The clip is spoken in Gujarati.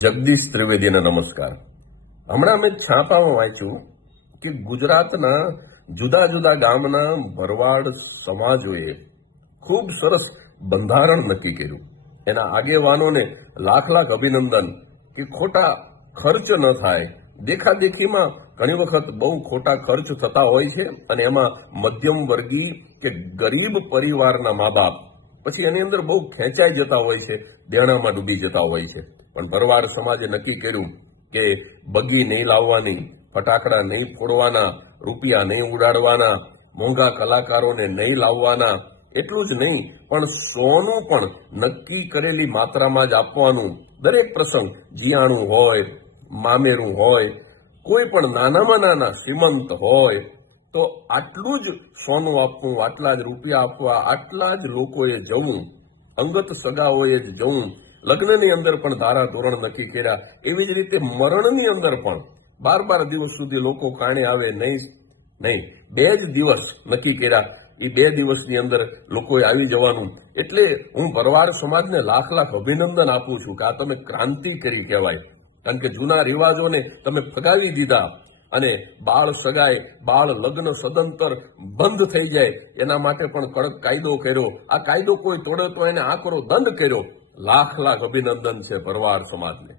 જગદીશ ત્રિવેદીને નમસ્કાર. હમણાં મેં છાપામાં વાંચ્યું કે ગુજરાતના જુદા જુદા ગામના ભરવાડ સમાજોએ ખૂબ સરસ બંધારણ નક્કી કર્યું. એના આગેવાનોને લાખ લાખ અભિનંદન કે ખોટા ખર્ચ ન થાય. દેખાદેખીમાં ઘણી વખત બહુ ખોટા ખર્ચ થતા હોય છે અને એમાં મધ્યમ વર્ગીય કે ગરીબ પરિવારના મા બાપ પછી એની અંદર બહુ ખેંચાઈ જતા હોય છે, દેણામાં ડૂબી જતા હોય છે. પણ ભરવાડ સમાજે નક્કી કર્યું કે બગી નહીં લાવવાની, ફટાકડા નહીં ફોડવાના, રૂપિયા નહીં ઉડાડવાના, મોંઘા કલાકારોને નહીં લાવવાના. એટલું જ નહીં પણ સોનું પણ નક્કી કરેલી માત્રામાં જ આપવાનું. દરેક પ્રસંગ, જીયાણું હોય, મામેરું હોય, કોઈ પણ નાનામાં નાના શ્રીમંત હોય તો આટલું જ સોનું આપવું, આટલા જ રૂપિયા આપવા, આટલા જ લોકોએ જવું, અંગત સગાઓએ જ જવું. લગ્નની અંદર પણ ધારા ધોરણ નક્કી કર્યા. એવી જ રીતે મરણની અંદર પણ 12 દિવસ સુધી લોકો કાણે આવે નહીં. 2 જ દિવસ નક્કી કર્યા. એ 2 દિવસની અંદર લોકોએ આવી જવાનું. એટલે હું ભરવાડ સમાજને લાખ લાખ અભિનંદન આપું છું કે આ તમે ક્રાંતિ કરી કહેવાય. કારણ કે જૂના રિવાજોને તમે ફગાવી દીધા અને બાળ સગાઈ, બાળ લગ્ન સદંતર બંધ થઈ જાય એના માટે પણ કડક કાયદો કર્યો. આ કાયદો કોઈ તોડે તો એને આકરો દંડ કર્યો. લાખ લાખ અભિનંદન છે ભરવાડ સમાજને.